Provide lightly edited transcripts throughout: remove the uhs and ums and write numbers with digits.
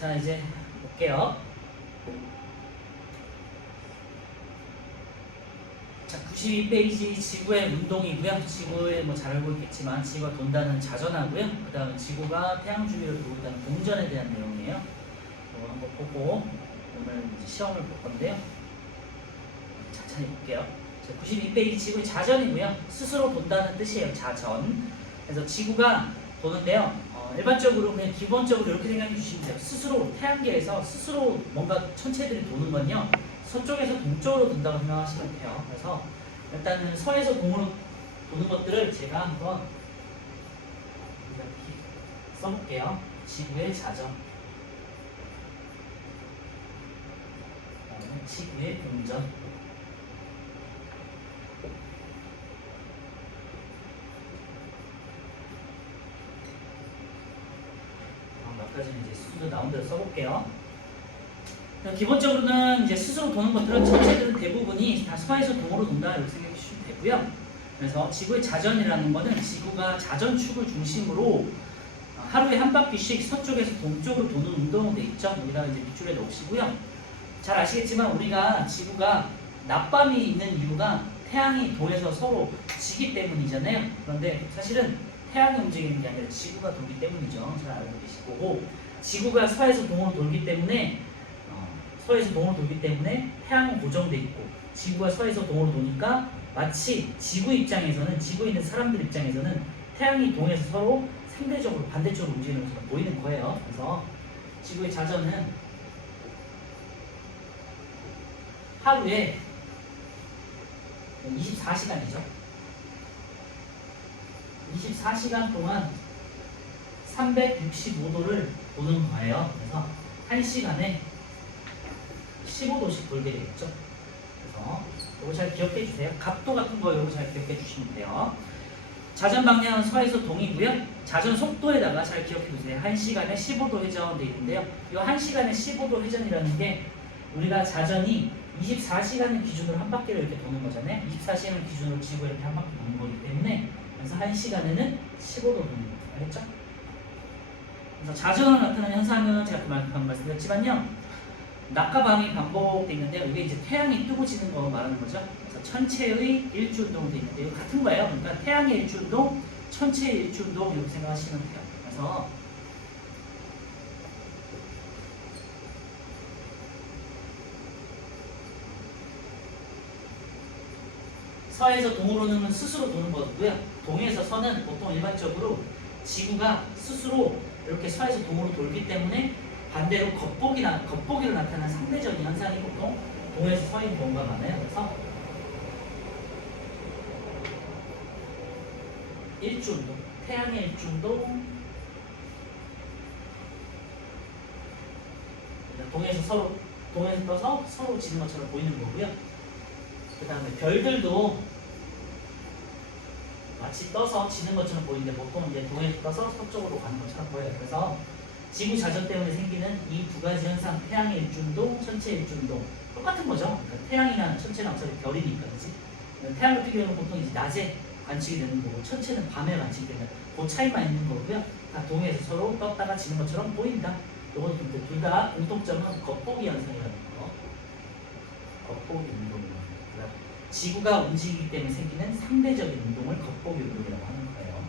자, 이제 볼게요. 자, 92페이지 지구의 운동이고요. 지구에 뭐 잘 알고 있겠지만 지구가 돈다는 자전하고요. 그 다음에 지구가 태양 주위를 돌고 있다는 공전에 대한 내용이에요. 한번 보고 오늘 이제 시험을 볼 건데요. 천천히 볼게요. 자, 92페이지 지구의 자전이고요. 스스로 돈다는 뜻이에요. 자전. 그래서 지구가 도는데요. 일반적으로 그냥 기본적으로 이렇게 생각해 주시면 돼요. 스스로 태양계에서 스스로 뭔가 천체들이 도는 건요. 서쪽에서 동쪽으로 돈다고 생각하시면 돼요. 그래서 일단은 서에서 동으로 도는 것들을 제가 한번 이렇게 써볼게요. 지구의 자전, 지구의 공전. 몇 가지는 이제 순서 나온 대로 써볼게요. 기본적으로는 이제 스스로 도는 것들은 천체들은 대부분이 다 서에서 동으로 돈다 이렇게 생각해 주시면 되고요. 그래서 지구의 자전이라는 것은 지구가 자전축을 중심으로 하루에 한 바퀴씩 서쪽에서 동쪽으로 도는 운동으로 되어 있죠. 여기다가 이제 밑줄에 넣으시고요. 잘 아시겠지만 우리가 지구가 낮밤이 있는 이유가 태양이 동에서 서로 지기 때문이잖아요. 그런데 사실은 태양이 움직이는 게 아니라 지구가 돌기 때문이죠. 잘 알고 계실 거고, 지구가 서에서 동으로 돌기 때문에 태양은 고정돼 있고, 지구가 서에서 동으로 도니까 마치 지구 입장에서는, 지구에 있는 사람들 입장에서는 태양이 동에서 서로 상대적으로 반대쪽으로 움직이는 것처럼 보이는 거예요. 그래서 지구의 자전은 하루에 24시간이죠. 24시간 동안 365도를 도는 거예요. 그래서 1시간에 15도씩 돌게 되겠죠. 그래서 이거 잘 기억해 주세요. 각도 같은 거 이거 잘 기억해 주시면 돼요. 자전 방향은 서에서 동이고요. 자전 속도에다가 잘 기억해 두세요. 1시간에 15도 회전되어 있는데요. 이 1시간에 15도 회전이라는 게 우리가 자전이 24시간을 기준으로 한 바퀴를 이렇게 도는 거잖아요. 24시간을 기준으로 지구에 이렇게 한 바퀴 도는 거기 때문에, 그래서 1시간에는 15도 도는 거예요. 알겠죠? 그래서 자전으로 나타나는 현상은 제가 방금 말씀드렸지만요. 낮과 밤이 반복되어 있는데요. 이게 이제 태양이 뜨고 지는 거 말하는 거죠. 그래서 천체의 일주운동도 있는데 이거 같은 거예요. 그러니까 태양의 일주운동, 천체의 일주운동 이렇게 생각하시면 돼요. 그래서 서에서 동으로는 스스로 도는 거고요. 동에서 서는 보통 일반적으로 지구가 스스로 이렇게 서에서 동으로 돌기 때문에 반대로 겉보기로 나타나는 상대적인 현상이 보통 동에서 서인 경우가 많아요. 그래서 일주운동, 태양의 일주운동, 동에서 떠서 서로 지는 것처럼 보이는 거고요. 그 다음에 별들도 마치 떠서 지는 것처럼 보이는데 보통 이제 동에서 떠서 서쪽으로 가는 것처럼 보여요. 그래서 지구 자전 때문에 생기는 이 두 가지 현상, 태양의 일주운동, 천체의 일주운동 똑같은 거죠. 그러니까 태양이나 천체는 어차피 별이니까, 그렇지? 태양 같은 경우는 보통 이제 낮에 관측이 되는 거고, 천체는 밤에 관측이 되는 그 차이만 있는 거고요. 다 동에서 서로 떴다가 지는 것처럼 보인다. 이건 둘 다 공통점은 겉보기 현상이라는 거. 겉보기 운동입니다. 지구가 움직이기 때문에 생기는 상대적인 운동을 겉보기 운동이라고 하는 거예요.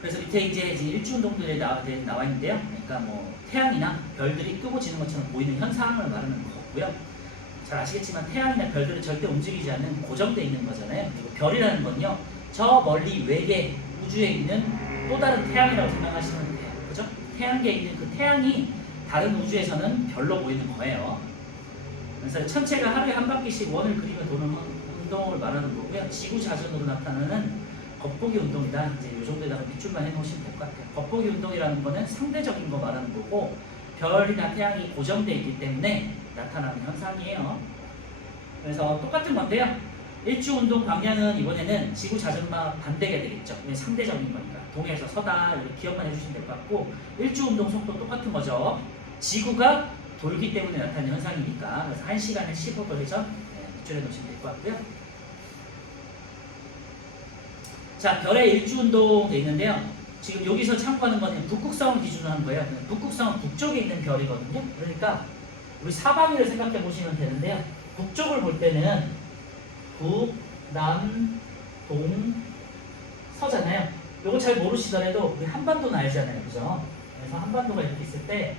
그래서 밑에 이제 일주운동들이 나와 있는데요. 그러니까 뭐 태양이나 별들이 뜨고 지는 것처럼 보이는 현상을 말하는 거고요. 잘 아시겠지만 태양이나 별들은 절대 움직이지 않는 고정되어 있는 거잖아요. 그리고 별이라는 건요, 저 멀리 외계 우주에 있는 또 다른 태양이라고 생각하시면 돼요. 그죠? 태양계에 있는 그 태양이 다른 우주에서는 별로 보이는 거예요. 그래서 천체가 하루에 한 바퀴씩 원을 그리며 도는 운동을 말하는 거고요. 지구 자전으로 나타나는 겉보기 운동이다. 이제 이 정도에다가 밑줄만 해놓으시면 될 것 같아요. 겉보기 운동이라는 거는 상대적인 거 말하는 거고, 별이나 태양이 고정되어 있기 때문에 나타나는 현상이에요. 그래서 똑같은 건데요. 일주운동 방향은 이번에는 지구 자전과 반대가 되겠죠. 상대적인 거니까. 동에서 서다 이렇게 기억만 해주시면 될 것 같고, 일주운동 속도 똑같은 거죠. 지구가 돌기 때문에 나타나는 현상이니까. 그래서 1시간에 15도 회전 밑줄에 놓으시면 될 것 같고요. 자, 별의 일주운동 돼 있는데요. 지금 여기서 참고하는 거는 북극성을 기준으로 한 거예요. 북극성은 북쪽에 있는 별이거든요. 그러니까 우리 사방위를 생각해 보시면 되는데요. 북쪽을 볼 때는 북, 남, 동, 서잖아요. 요거 잘 모르시더라도 우리 한반도는 알잖아요. 그죠? 그래서 한반도가 이렇게 있을 때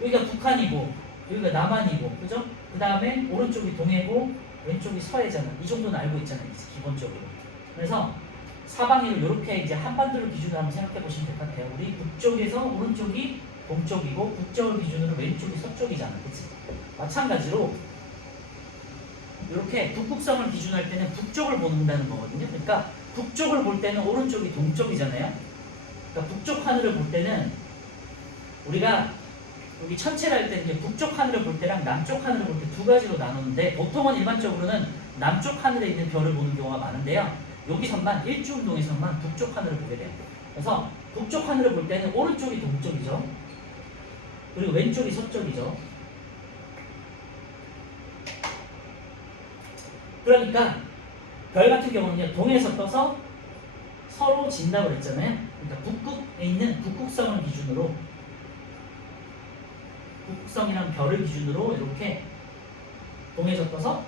여기가 북한이고 여기가 남한이고 그죠? 그 다음에 오른쪽이 동해고 왼쪽이 서해잖아. 이 정도는 알고 있잖아요. 기본적으로. 그래서 사방위를 이렇게 이제 한반도를 기준으로 한번 생각해 보시면 될 것 같아요. 우리 북쪽에서 오른쪽이 동쪽이고 북쪽을 기준으로 왼쪽이 서쪽이잖아. 그치? 마찬가지로 이렇게 북극성을 기준할 때는 북쪽을 본다는 거거든요. 그러니까 북쪽을 볼 때는 오른쪽이 동쪽이잖아요. 그러니까 북쪽 하늘을 볼 때는 우리가 여기 천체를 할 때 이제 북쪽 하늘을 볼 때랑 남쪽 하늘을 볼 때 두 가지로 나누는데 보통은 일반적으로는 남쪽 하늘에 있는 별을 보는 경우가 많은데요. 여기서만 일주운동에서만 북쪽 하늘을 보게 돼요. 그래서 북쪽 하늘을 볼 때는 오른쪽이 동쪽이죠. 그리고 왼쪽이 서쪽이죠. 그러니까 별 같은 경우는요. 동에서 떠서 서로 진다고 그랬잖아요. 그러니까 북극에 있는 북극성을 기준으로 북극성이라는 별을 기준으로 이렇게 동에서 떠서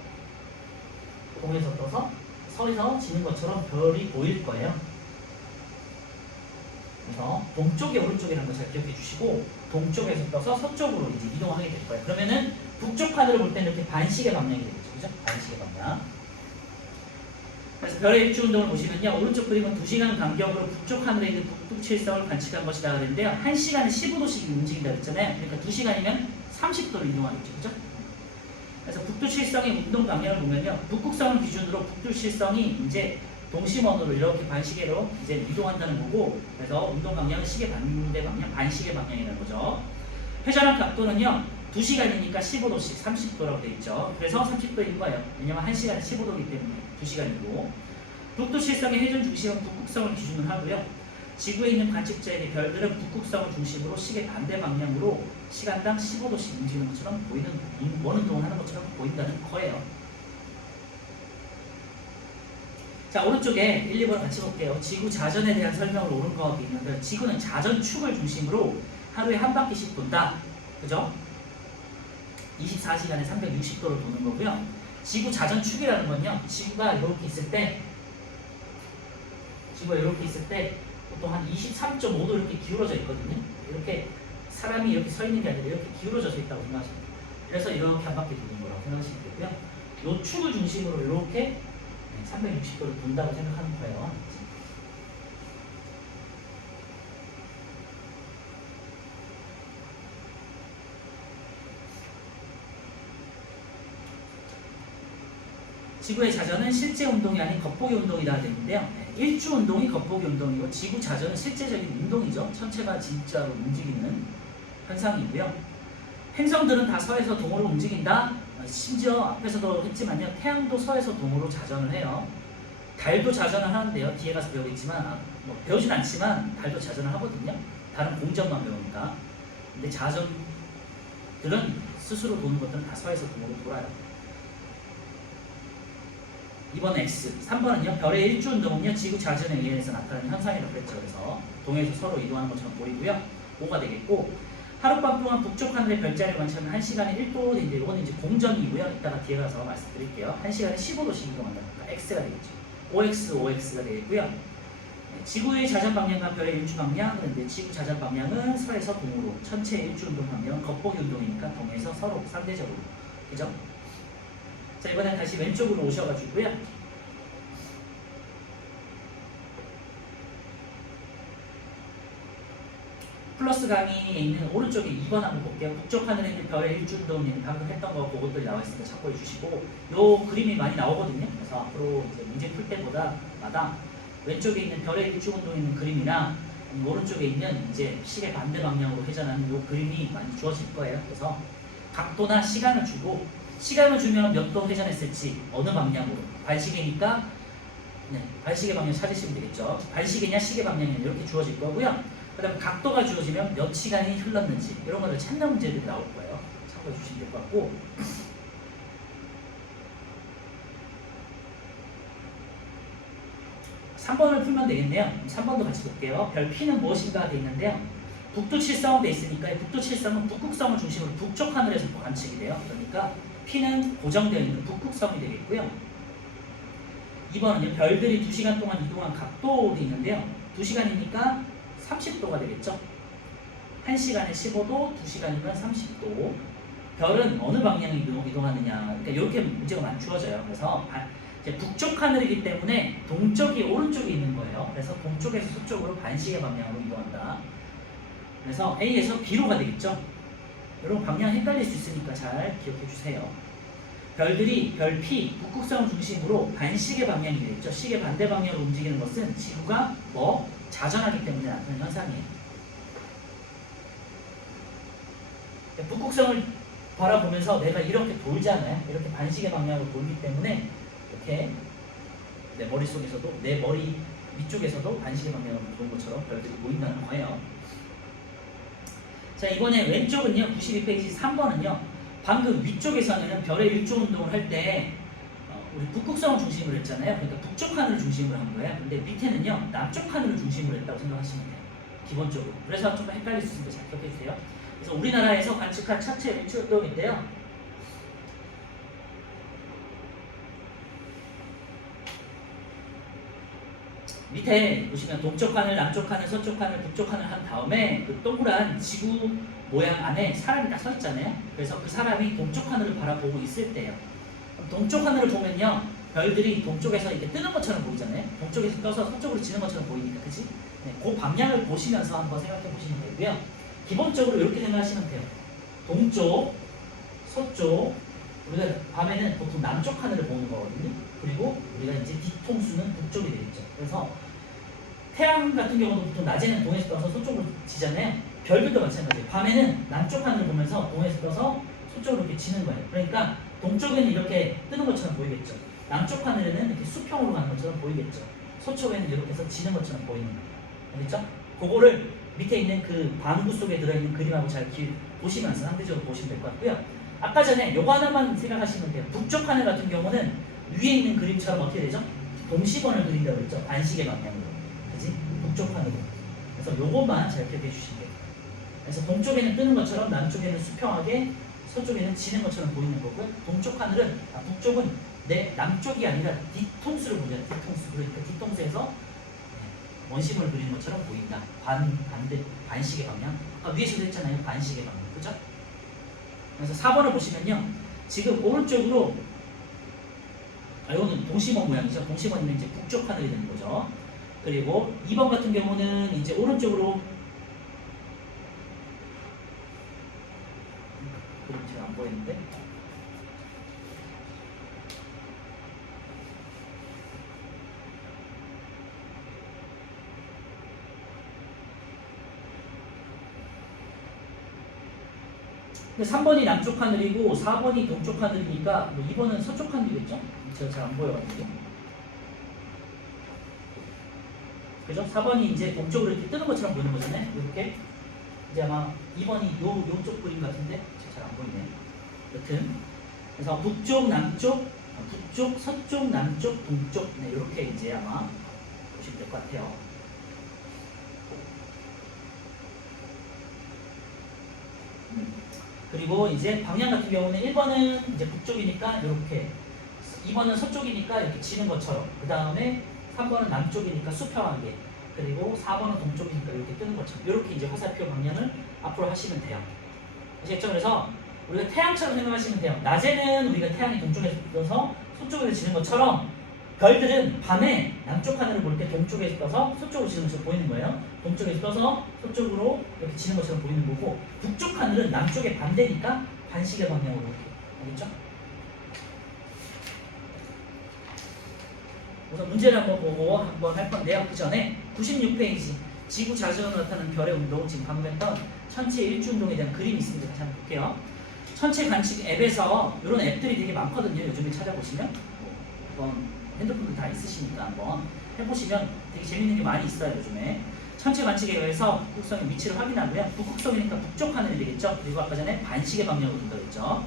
서에서 지는 것처럼 별이 보일 거예요. 그래서 동쪽이 오른쪽이라는 거 잘 기억해 주시고 동쪽에서 떠서 서쪽으로 이제 이동하게 될 거예요. 그러면은 북쪽 하늘을 볼 때는 이렇게 반시계 방향이 되겠죠. 그죠? 반시계 방향. 그래서 별의 일주운동을 보시면요. 오른쪽 그림은 2시간 간격으로 북쪽 하늘에 있는 북두칠성을 관측한 것이다 그랬는데요. 1시간에 15도씩 움직인다 그랬잖아요. 그러니까 2시간이면 30도를 이동하겠죠. 그죠? 그래서 북두칠성의 운동 방향을 보면요. 북극성을 기준으로 북두칠성이 이제 동심원으로 이렇게 반시계로 이제 이동한다는 거고, 그래서 운동 방향은 시계 반대 방향, 반시계 방향이라는 거죠. 회전한 각도는요. 2시간이니까 15도씩 30도라고 되어 있죠. 그래서 30도인 거예요. 왜냐면 1시간에 15도이기 때문에 2시간이고 북두칠성의 회전 중심은 북극성을 기준으로 하고요. 지구에 있는 관측자에게 별들은 북극성을 중심으로 시계 반대 방향으로 시간당 15도씩 움직이는 것처럼 보이는 원운동을 하는 것처럼 보인다는 거예요. 자, 오른쪽에 1, 2번 같이 볼게요. 지구 자전에 대한 설명을 오른 거가 있는데 지구는 자전축을 중심으로 하루에 한 바퀴씩 돈다. 그죠? 24시간에 360도를 도는 거고요. 지구 자전축이라는 건요. 지구가 이렇게 있을 때 보통 한 23.5도 이렇게 기울어져 있거든요. 이렇게 사람이 이렇게 서 있는 게 아니라 이렇게 기울어져 있다고 생각하시면 돼요. 그래서 이렇게 한 바퀴 도는 거라고 생각하시면 되고요. 이 축을 중심으로 이렇게 360도를 돈다고 생각하는 거예요. 지구의 자전은 실제 운동이 아닌 겉보기 운동이라 되어 있는데요. 일주 운동이 겉보기 운동이고 지구 자전은 실제적인 운동이죠. 천체가 진짜로 움직이는 현상이고요. 행성들은 다 서에서 동으로 움직인다. 심지어 앞에서도 했지만요. 태양도 서에서 동으로 자전을 해요. 달도 자전을 하는데요. 뒤에 가서 배우겠지만 배우진 않지만 달도 자전을 하거든요. 다른 공전만 배우니까. 근데 자전들은 스스로 도는 것들은 다 서에서 동으로 돌아요. 2번 X, 3번은요. 별의 일주운동은요. 지구 자전에 의해서 나타나는 현상이라고 그랬죠. 그래서 동에서 서로 이동하는 것처럼 보이고요. 5가 되겠고 하룻밤 동안 북쪽 하늘의 별자리를 관찰하면 1시간에 1도인데 이건 이제 공전이고요. 이따가 뒤에 가서 말씀드릴게요. 1시간에 15도씩 이동한다. 그러니까 X가 되겠죠. OX, OX가 되겠고요. 지구의 자전 방향과 별의 일주 방향, 그런데 지구 자전 방향은 서에서 동으로, 천체의 일주운동 방향은 겉보기 운동이니까 동에서 서로 상대적으로. 그죠? 자, 이번엔 다시 왼쪽으로 오셔가지고요. 플러스 강의에 있는 오른쪽에 2번 한번 볼게요. 북쪽 하늘에 있는 별의 일주운동이 방금 했던 거 그것들이 나와 있으니까 참고해 주시고 요 그림이 많이 나오거든요. 그래서 앞으로 이제 문제 풀 때마다 왼쪽에 있는 별의 일주운동에 있는 그림이나 오른쪽에 있는 이제 시계 반대 방향으로 회전하는 요 그림이 많이 주어질 거예요. 그래서 각도나 시간을 주고 시간을 주면 몇 도 회전했을지 어느 방향으로 발시계니까 발시계 방향 찾으시면 되겠죠. 발시계냐 시계 방향이냐 이렇게 주어질 거고요. 그 다음에 각도가 주어지면 몇 시간이 흘렀는지 이런 것을 찾는 문제들이 나올 거예요. 참고해 주시면 될 것 같고 3번을 풀면 되겠네요. 3번도 같이 볼게요. 별 P는 무엇인가 돼 있는데요. 북두 칠성으로 돼 있으니까 이 북두 칠성은 북극성을 중심으로 북쪽 하늘에서 관측이 돼요. 그러니까 P는 고정되어 있는 북극성이 되겠고요. 2번은요. 별들이 2시간 동안 이동한 각도 돼 있는데요. 2시간이니까 30도가 되겠죠. 1시간에 15도, 2시간이면 30도. 별은 어느 방향으로 이동하느냐. 그러니까 이렇게 문제가 주어져요. 그래서 이제 북쪽 하늘이기 때문에 동쪽이 오른쪽에 있는 거예요. 그래서 동쪽에서 서쪽으로 반시계 방향으로 이동한다. 그래서 A에서 B로가 되겠죠. 여러분 방향 헷갈릴 수 있으니까 잘 기억해 주세요. 별들이 별 P, 북극성을 중심으로 반시계 방향이 되겠죠. 시계 반대 방향으로 움직이는 것은 지구가 자전하기 때문에 나타나는 현상이에요. 북극성을 바라보면서 내가 이렇게 돌잖아요. 이렇게 반시계 방향으로 돌기 때문에 이렇게 내 머릿속에서도 내 머리 위쪽에서도 반시계 방향으로 도는 것처럼 별들이 보인다는 거예요. 자, 이번에 왼쪽은요. 92페이지 3번은요. 방금 위쪽에서는 별의 일조운동을 할 때 우리 북극성을 중심으로 했잖아요. 그러니까 북쪽 하늘을 중심으로 한 거예요. 근데 밑에는요. 남쪽 하늘을 중심으로 했다고 생각하시면 돼요. 기본적으로. 그래서 좀 헷갈릴 수 있으니까 잘 기억해 주세요. 그래서 우리나라에서 관측한 차체 일조운동인데요. 밑에 보시면 동쪽 하늘, 남쪽 하늘, 서쪽 하늘, 북쪽 하늘 한 다음에 그 동그란 지구 모양 안에 사람이 딱 서 있잖아요. 그래서 그 사람이 동쪽 하늘을 바라보고 있을 때예요. 동쪽 하늘을 보면요, 별들이 동쪽에서 이렇게 뜨는 것처럼 보이잖아요. 동쪽에서 떠서 서쪽으로 지는 것처럼 보이니까, 그치? 네, 그 방향을 보시면서 한번 생각해 보시면 되고요. 기본적으로 이렇게 생각하시면 돼요. 동쪽, 서쪽, 우리가 밤에는 보통 남쪽 하늘을 보는 거거든요. 그리고 우리가 이제 뒤통수는 북쪽이 되겠죠. 그래서 태양 같은 경우도 보통 낮에는 동에서 떠서 서쪽으로 지잖아요. 별들도 마찬가지예요. 밤에는 남쪽 하늘을 보면서 동에서 떠서 서쪽으로 이렇게 지는 거예요. 그러니까 동쪽에는 이렇게 뜨는 것처럼 보이겠죠. 남쪽 하늘에는 이렇게 수평으로 가는 것처럼 보이겠죠. 서쪽에는 이렇게 해서 지는 것처럼 보이는 거예요. 알겠죠? 그거를 밑에 있는 그 방구 속에 들어있는 그림하고 잘 보시면서 상대적으로 보시면 될 것 같고요. 아까 전에 요거 하나만 생각하시면 돼요. 북쪽 하늘 같은 경우는 위에 있는 그림처럼 어떻게 되죠? 동시번을 그린다고 했죠. 반시계 방향으로. 그지? 북쪽 하늘로. 그래서 요것만 잘 기억해 주시면 돼요. 그래서 동쪽에는 뜨는 것처럼 남쪽에는 수평하게 서쪽에는 지는 것처럼 보이는 거고요. 동쪽 하늘은, 북쪽은 내 남쪽이 아니라 뒤통수를 보잖아요. 뒤통수. 그러니까 뒤통수에서 원심을 그리는 것처럼 보인다. 반시계 방향. 아까 위에서도 했잖아요. 반시계 방향. 그죠? 그래서 4번을 보시면요. 지금 오른쪽으로, 이거는 동시번 모양이죠. 동시번이면 이제 북쪽 하늘이 되는 거죠. 그리고 2번 같은 경우는 이제 오른쪽으로, 그림 잘 안 보이는데. 근데 3번이 남쪽 하늘이고 4번이 동쪽 하늘이니까 뭐 2번은 서쪽 하늘이겠죠? 제가 잘 안 보여가지고. 그죠? 4번이 이제 동쪽으로 이렇게 뜨는 것처럼 보이는 거잖아요. 이렇게. 이제 아마 2번이 요쪽 그림 같은데 잘 안 보이네. 여튼. 그래서 북쪽, 남쪽, 북쪽, 서쪽, 남쪽, 동쪽. 네, 이렇게 이제 아마 보시면 될 것 같아요. 그리고 이제 방향 같은 경우는 1번은 이제 북쪽이니까 이렇게, 2번은 서쪽이니까 이렇게 지는 것처럼, 그 다음에 3번은 남쪽이니까 수평하게, 그리고 4번은 동쪽이니까 이렇게 뜨는 것처럼, 이렇게 이제 화살표 방향을 앞으로 하시면 돼요. 아시겠죠? 그래서 우리가 태양처럼 생각하시면 돼요. 낮에는 우리가 태양이 동쪽에서 떠서 서쪽에서 지는 것처럼 별들은 밤에 남쪽 하늘을 볼 때 동쪽에서 떠서 서쪽으로 지는 것처럼 보이는 거예요. 동쪽에서 떠서 서쪽으로 이렇게 지는 것처럼 보이는 거고, 북쪽 하늘은 남쪽의 반대니까 반시계 방향으로 이렇게. 알겠죠? 우선 문제를 한번 보고 한번 할 건데요. 그 전에 96페이지 지구 자전으로 나타나는 별의 운동, 지금 방금 했던 천체 일주 운동에 대한 그림이 있습니다. 다시 한번 볼게요. 천체 관측 앱에서 이런 앱들이 되게 많거든요. 요즘에 찾아보시면 핸드폰도 다 있으시니까 한번 해보시면 되게 재밌는 게 많이 있어요. 요즘에 천체 관측에 의해서 북극성의 위치를 확인하고요. 북극성이니까 북쪽 하늘이 되겠죠. 그리고 아까 전에 반시계 방향으로 된다고 했죠.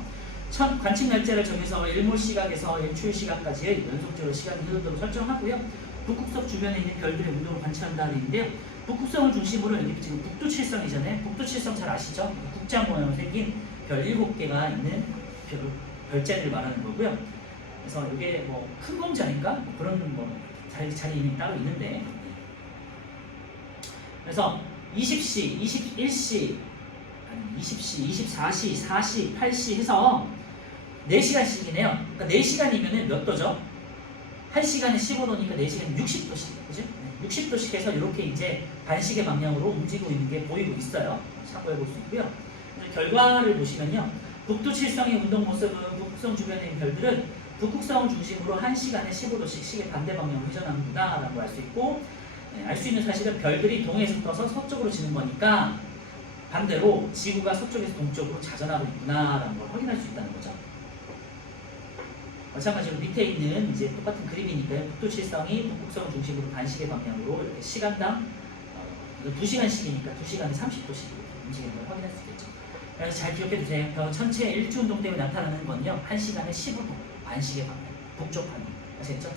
관측 날짜를 정해서 일몰 시각에서 일출 시각까지의 연속적으로 시간 흐름도를 설정하고요. 북극성 주변에 있는 별들의 운동을 관찰한다는 얘기인데요. 북극성을 중심으로 여기 지금 북두칠성이잖아요. 북두칠성 잘 아시죠? 국자 모양으로 생긴 별 7개가 있는 별자리를 말하는 거고요. 그래서 이게 뭐 큰 검자니까 뭐 그런 뭐 자리 따로 있는데, 그래서 20시, 21시, 아니 20시, 24시, 4시, 8시 해서 4시간씩이네요. 그러니까 4시간이면 몇 도죠? 1시간에 15도니까 4시간 60도씩, 그죠? 60도씩 해서 이렇게 이제 반시계 방향으로 움직이고 있는 게 보이고 있어요. 참고해 볼 수 있고요. 결과를 보시면요. 북두칠성의 운동 모습은 북극성 주변에 있는 별들은 북극성을 중심으로 1시간에 15도씩 시계 반대 방향으로 회전하는구나 라고 알 수 있고, 알 수 있는 사실은 별들이 동해에서 떠서 서쪽으로 지는 거니까 반대로 지구가 서쪽에서 동쪽으로 자전하고 있구나 라는 걸 확인할 수 있다는 거죠. 마찬가지로 밑에 있는 이제 똑같은 그림이니까요. 북두칠성이 북극성을 중심으로 반시계 방향으로 이렇게 시간당 2시간씩이니까 2시간에 30도씩 움직이는 걸 확인할 수 있겠죠. 그래서 잘 기억해 두세요. 별 전체의 일주 운동 때문에 나타나는 건요. 1시간에 15도 반시계 방향, 북쪽 방향. 아시겠죠?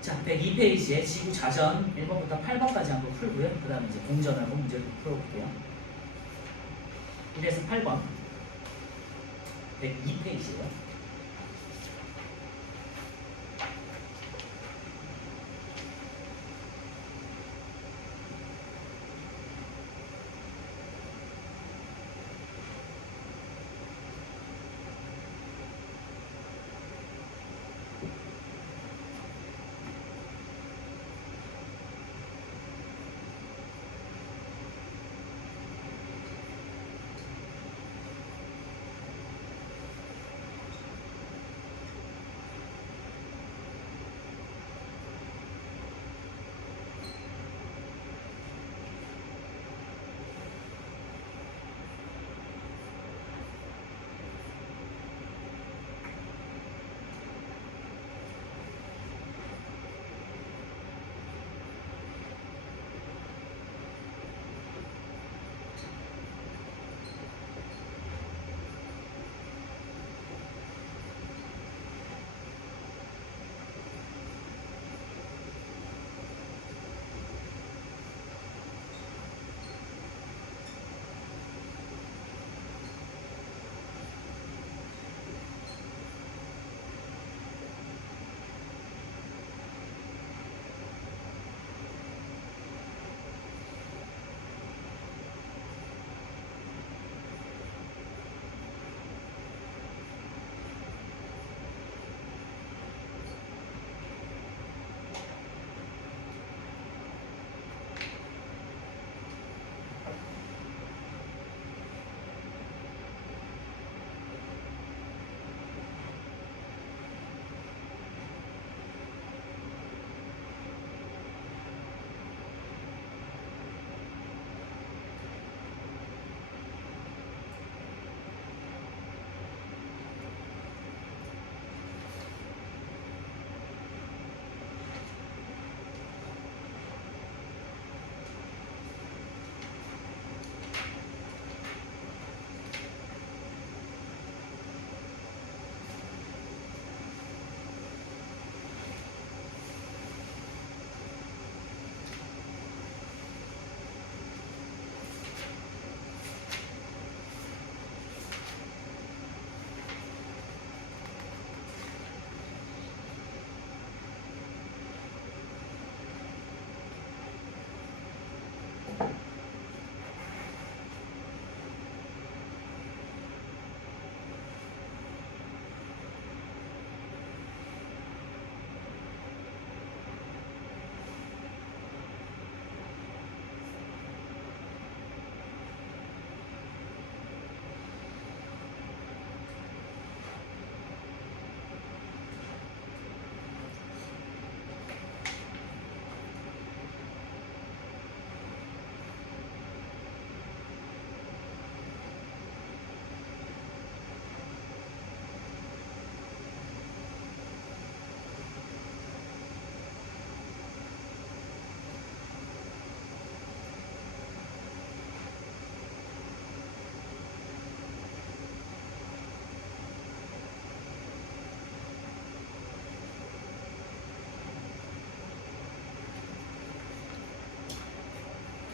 자, 102페이지에 지구 자전 1번부터 8번까지 한번 풀고요. 그 다음에 이제 공전하고 문제를 풀어볼게요. 1에서 8번 102페이지에요.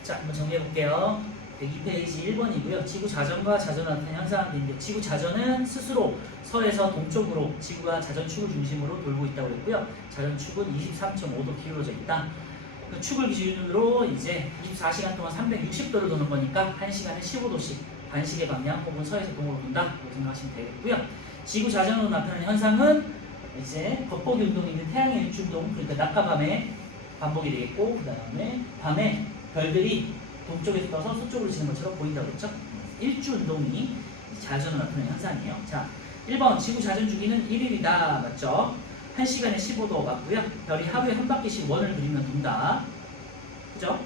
자, 한번 정리해 볼게요. 102페이지 1번이고요. 지구 자전과 자전을 나타내는 현상인데 지구 자전은 스스로 서에서 동쪽으로 지구가 자전축을 중심으로 돌고 있다고 했고요. 자전축은 23.5도 기울어져 있다. 그 축을 기준으로 이제 24시간 동안 360도를 도는 거니까 1시간에 15도씩 반시계 방향 혹은 서에서 동으로 돈다. 라고 생각하시면 되겠고요. 지구 자전으로 나타나는 현상은 이제 겉보기 운동이 있는 태양의 일주운동, 그러니까 낮과 밤에 반복이 되겠고, 그 다음에 밤에 별들이 동쪽에서 떠서 서쪽으로 지는 것처럼 보인다고 했죠. 일주운동이 자전으로 나타나는 현상이에요. 자, 1번 지구 자전 주기는 1일이다. 맞죠? 1시간에 15도 맞고요. 별이 하루에 한 바퀴씩 원을 그리면 돈다. 그죠?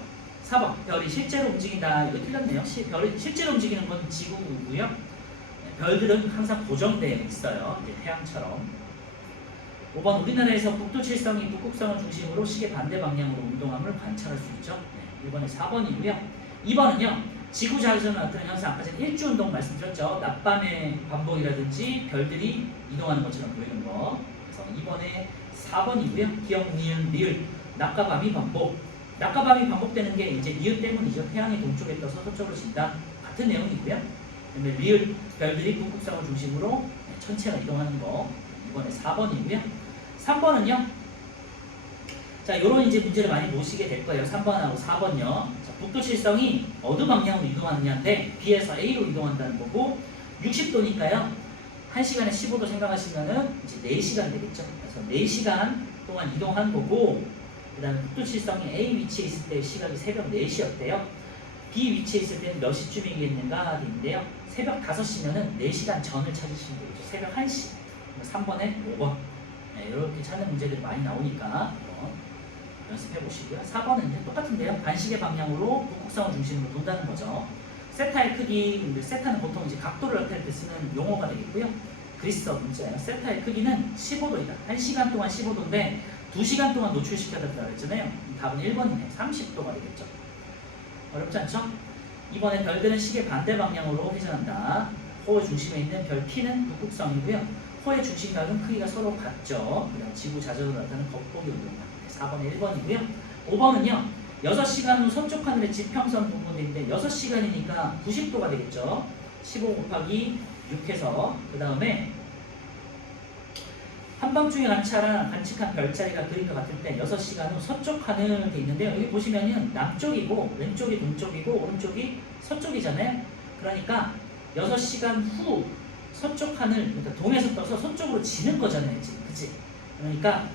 4번 별이 실제로 움직인다. 이거 틀렸네요. 별이 실제로 움직이는 건 지구고요. 별들은 항상 고정되어 있어요. 이제 태양처럼. 5번 우리나라에서 북두 칠성이 북극성을 중심으로 시계 반대 방향으로 운동함을 관찰할 수 있죠. 네, 1번에 4번이고요. 2번은요. 지구 자전으로 나타나는 현상, 아까 전에 일주운동 말씀드렸죠. 낮밤의 반복이라든지 별들이 이동하는 것처럼 보이는 거. 그래서 2번에 4번이고요. 기억, 니은, 리을, 낮과 밤이 반복. 낮과 밤이 반복되는 게 이제 니은 때문이죠. 태양이 동쪽에 떠서 서쪽으로 진다. 같은 내용이고요. 그다음에 리을, 별들이 북극성을 중심으로 천체가 이동하는 거. 이번에 4번이고요. 3번은요. 자, 요런 이제 문제를 많이 보시게 될 거예요. 3번하고 4번요. 자, 북두 칠성이 어느 방향으로 이동하느냐인데 B에서 A로 이동한다는 거고 60도니까요. 1시간에 15도 생각하시면은 이제 4시간 되겠죠. 그래서 4시간 동안 이동한 거고 그 다음에 북두 칠성이 A 위치에 있을 때 시각이 새벽 4시였대요. B 위치에 있을 때는 몇 시쯤이겠는가 인데요. 새벽 5시면은 4시간 전을 찾으시면 되겠죠. 새벽 1시. 3번에 5번. 네, 이렇게 찾는 문제들이 많이 나오니까 한번 연습해 보시고요. 4번은 이제 똑같은데요. 반시계 방향으로 북극성을 중심으로 돈다는 거죠. 세타의 크기, 근데 세타는 보통 이제 각도를 나타낼 때 쓰는 용어가 되겠고요. 그리스어 문자예요. 세타의 크기는 15도이다. 1시간 동안 15도인데 2시간 동안 노출시켰다고 했잖아요. 답은 1번이네. 30도가 되겠죠. 어렵지 않죠? 이번에 별들은 시계 반대 방향으로 회전한다. 호 중심에 있는 별 T는 북극성이고요. 호의 중심각은 크기가 서로 같죠. 그다음 지구 자전으로 나타나는 겉보기 운동량. 4번에 1번이고요. 5번은요. 6시간 후 서쪽 하늘의 지평선 부분인데 6시간이니까 90도가 되겠죠. 15 곱하기 6해서 그 다음에 한밤중에 관측한 별자리가 그린 것 같을 때 6시간 후 서쪽 하늘 돼 있는데요. 여기 보시면은 남쪽이고 왼쪽이 동쪽이고 오른쪽이 서쪽이잖아요. 그러니까 6시간 후 서쪽 하늘, 그러니까 동에서 떠서 서쪽으로 지는 거잖아요, 지금, 그치? 그러니까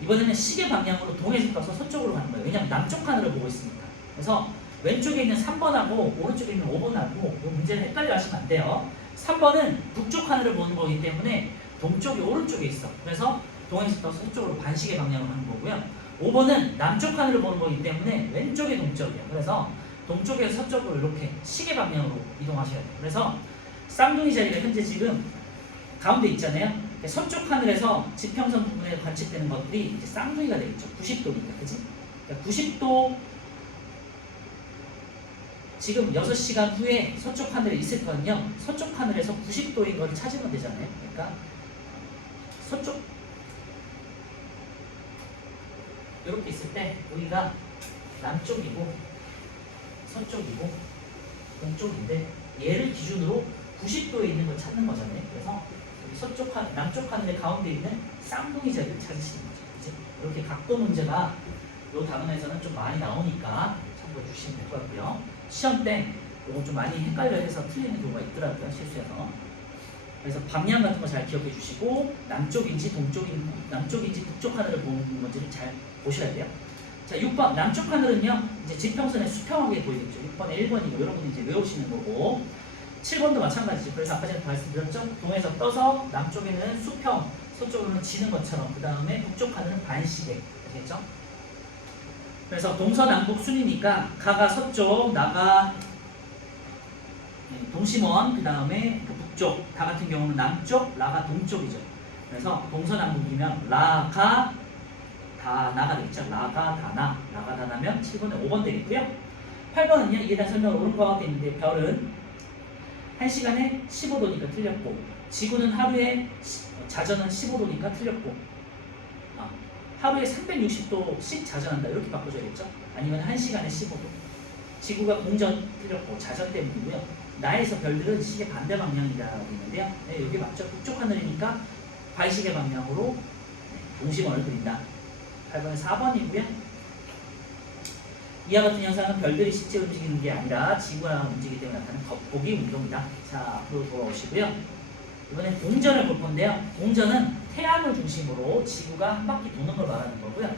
이번에는 시계 방향으로 동에서 떠서 서쪽으로 가는 거예요. 왜냐면 남쪽 하늘을 보고 있으니까. 그래서 왼쪽에 있는 3번하고 오른쪽에 있는 5번하고 이 문제는 헷갈려 하시면 안 돼요. 3번은 북쪽 하늘을 보는 거기 때문에 동쪽이 오른쪽에 있어. 그래서 동에서 떠서 서쪽으로 반시계 방향으로 하는 거고요. 5번은 남쪽 하늘을 보는 거기 때문에 왼쪽이 동쪽이에요. 그래서 동쪽에서 서쪽으로 이렇게 시계 방향으로 이동하셔야 돼요. 그래서 쌍둥이 자리가 현재 지금 가운데 있잖아요. 서쪽 하늘에서 지평선 부분에 관측되는 것들이 이제 쌍둥이가 되겠죠. 90도니까, 그치? 그러니까 90도 지금 6시간 후에 서쪽 하늘에 있을 거는요. 서쪽 하늘에서 90도인 걸 찾으면 되잖아요. 그러니까 서쪽 이렇게 있을 때 우리가 남쪽이고 서쪽이고 동쪽인데 얘를 기준으로 90도에 있는 걸 찾는 거잖아요. 그래서 서쪽 하늘, 남쪽 하늘의 가운데 있는 쌍둥이 자리를 찾으시는 거죠. 그치? 이렇게 각도 문제가 이 단원에서는 좀 많이 나오니까 참고해 주시면 될 것 같고요. 시험 때 이거 좀 많이 헷갈려 해서 틀리는 경우가 있더라고요. 실수해서. 그래서 방향 같은 거 잘 기억해 주시고 남쪽인지 남쪽인지 북쪽 하늘을 보는 건지를 잘 보셔야 돼요. 자, 6번 남쪽 하늘은요. 이제 지평선에 수평하게 보이겠죠. 6번에 1번이고 여러분이 이제 외우시는 거고 7번도 마찬가지죠. 그래서 아까 전에 말씀드렸죠. 동에서 떠서 남쪽에는 수평, 서쪽으로는 지는 것처럼 그 다음에 북쪽 하늘은 반시계. 아시겠죠? 그래서 동서남북 순이니까 가가 서쪽, 나가 동심원, 그 다음에 북쪽, 다 같은 경우는 남쪽, 라가 동쪽이죠. 그래서 동서남북이면 라가 다나가 되겠죠. 라가 다나, 라가 다나면 7번에 5번 되겠고요. 8번은요. 이에 대한 설명을 오른 것 같게 있는데 별은 1시간에 15도니까 틀렸고 지구는 하루에 자전은 15도니까 틀렸고 하루에 360도씩 자전한다 이렇게 바꿔줘야겠죠. 아니면 1시간에 15도 지구가 공전 틀렸고 자전 때문이고요. 나에서 별들은 시계 반대 방향이라고 있는데요. 네, 여기 맞죠? 북쪽 하늘이니까 반시계 방향으로 동심원을 그린다. 8번은 4번이고요. 이와 같은 현상은 별들이 실제 움직이는 게 아니라 지구가 움직이기 때문에 나타나는 겉보기 운동이다. 자, 앞으로 돌아오시고요. 이번엔 공전을 볼 건데요. 공전은 태양을 중심으로 지구가 한 바퀴 도는 걸 말하는 거고요.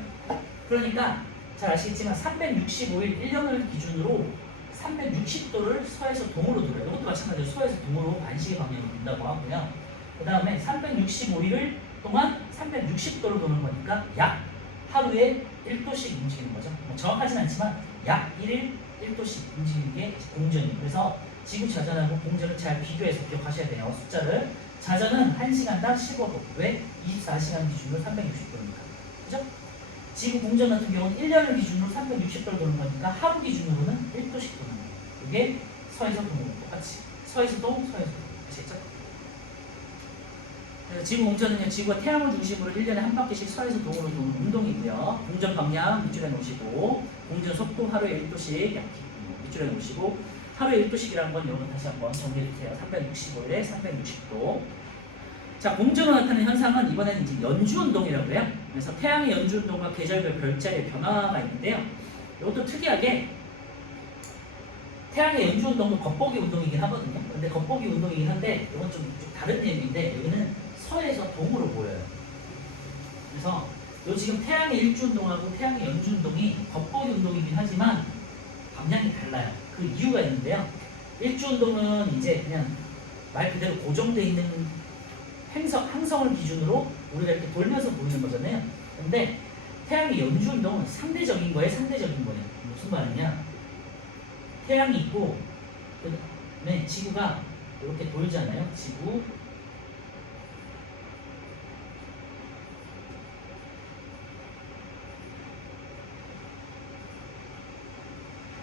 그러니까 잘 아시겠지만 365일 1년을 기준으로 360도를 서에서 동으로 돌아요. 이것도 마찬가지로 서에서 동으로 반시계 방향으로 돈다고 하고요. 그 다음에 365일을 동안 360도를 도는 거니까 약 하루에 1도씩 움직이는 거죠. 뭐 정확하진 않지만 약 1일 1도씩 움직이는 게 공전이에요. 그래서 지구 자전하고 공전을 잘 비교해서 기억하셔야 돼요. 숫자를. 자전은 1시간당 15도. 왜? 24시간 기준으로 360도니까. 그죠? 지구 공전 같은 경우는 1년을 기준으로 360도를 도는 거니까 하루 기준으로는 1도씩 도는 거예요. 이게 서에서 동으로 똑같이. 서에서 동, 서에서 동. 아시겠죠? 그래서 지구 공전은요, 지구가 태양을 중심으로 1년에 한 바퀴씩 서에서 동으로 도는 운동이고요. 공전 방향 밑줄에 놓으시고, 공전 속도 하루에 1도씩 밑줄에 놓으시고, 하루에 1도씩이라는 건 여러분 다시 한번 정리해주세요. 365일에 360도. 자, 공전으로 나타나는 현상은 이번에는 이제 연주운동이라고 해요. 그래서 태양의 연주운동과 계절별 별자리의 변화가 있는데요. 이것도 특이하게 태양의 연주운동도 겉보기 운동이긴 하거든요. 근데 겉보기 운동이긴 한데 이건 좀 다른 내용인데 여기는 서에서 동으로 보여요. 그래서 요 지금 태양의 일주운동하고 태양의 연주운동이 겉보기 운동이긴 하지만 방향이 달라요. 그 이유가 있는데요. 일주운동은 이제 그냥 말 그대로 고정되어 있는 항성을 기준으로 우리가 이렇게 돌면서 보이는 거잖아요. 근데 태양의 연주운동은 상대적인 거예요, 상대적인 거예요. 무슨 말이냐? 태양이 있고 그다음에 지구가 이렇게 돌잖아요. 지구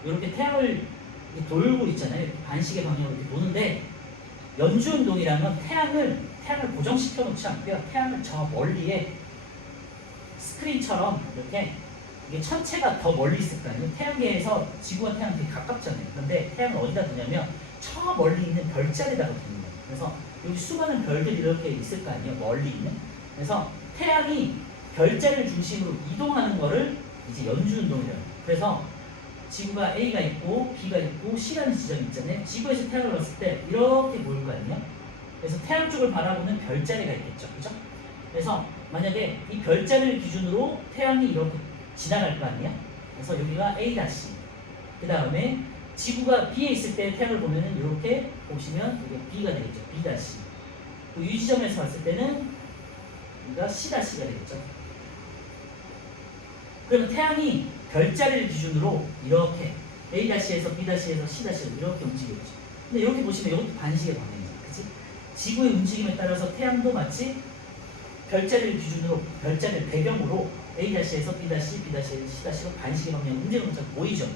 이렇게 태양을 돌고 있잖아요. 이렇게 반시계 방향으로 이렇게 도는데 연주운동이라는 건 태양을 고정시켜 놓지 않고요. 태양을 저 멀리에 스크린처럼 이렇게 이게 천체가 더 멀리 있을 거 아니에요. 태양계에서 지구와 태양 되게 가깝잖아요. 근데 태양을 어디다 두냐면 저 멀리 있는 별자리에다가 두는 거예요. 그래서 여기 수많은 별들이 이렇게 있을 거 아니에요. 멀리 있는. 그래서 태양이 별자리를 중심으로 이동하는 거를 이제 연주운동이라고 해요. 그래서 지구가 A가 있고 B가 있고 C라는 지점이 있잖아요. 지구에서 태양을 봤을 때 이렇게 보일 거 아니에요. 그래서 태양 쪽을 바라보는 별자리가 있겠죠. 그죠? 그래서 만약에 이 별자리를 기준으로 태양이 이렇게 지나갈 거 아니에요? 그래서 여기가 A', 그 다음에 지구가 B에 있을 때 태양을 보면은 이렇게 보시면 이게 B가 되겠죠. B'. 또 이 지점에서 봤을 때는 여기가 C'가 되겠죠. 그러면 태양이 별자리를 기준으로 이렇게 A'에서 B'에서 C'로 이렇게 움직이겠죠. 근데 이렇게 보시면 이것도 반시계 방향이죠. 그치? 지구의 움직임에 따라서 태양도 마치 별자리를 기준으로, 별자리를 배경으로 A'에서 B', C'로 반시계 방향 움직이는 것처럼 보이죠.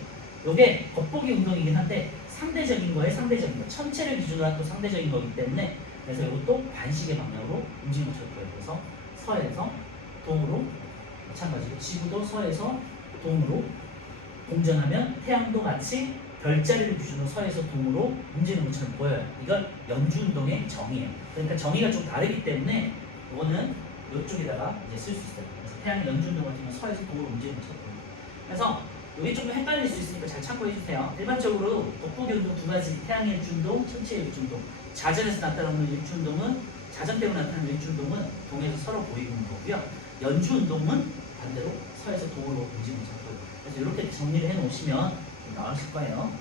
이게 겉보기 운동이긴 한데 상대적인 거에 상대적인 거. 천체를 기준으로 한 또 상대적인 거기 때문에 그래서 이것도 반시계 방향으로 움직이는 것처럼 보여요. 그래서 서에서 동으로 마찬가지로 지구도 서에서 동으로 공전하면 태양도 마치 별자리를 기준으로 서에서 동으로 움직이는 것처럼 보여요. 이건 연주운동의 정의예요. 그러니까 정의가 좀 다르기 때문에 이거는 이쪽에다가 이제 쓸 수 있어요. 그래서 태양의 연주운동 같은 경우는 서에서 동으로 움직이는 것처럼 보여요. 그래서 이게 좀 헷갈릴 수 있으니까 잘 참고해 주세요. 일반적으로 돋보기 운동 두 가지, 태양의 일주운동, 천체의 일주운동. 자전에서 나타나는 일주운동은 자전 때문에 나타나는 일주운동은 동에서 서로 보이는 거고요. 연주운동은 반대로 서에서 동으로 움직이는 것처럼 보여요. 그래서 이렇게 정리를 해 놓으시면 나오실 거예요.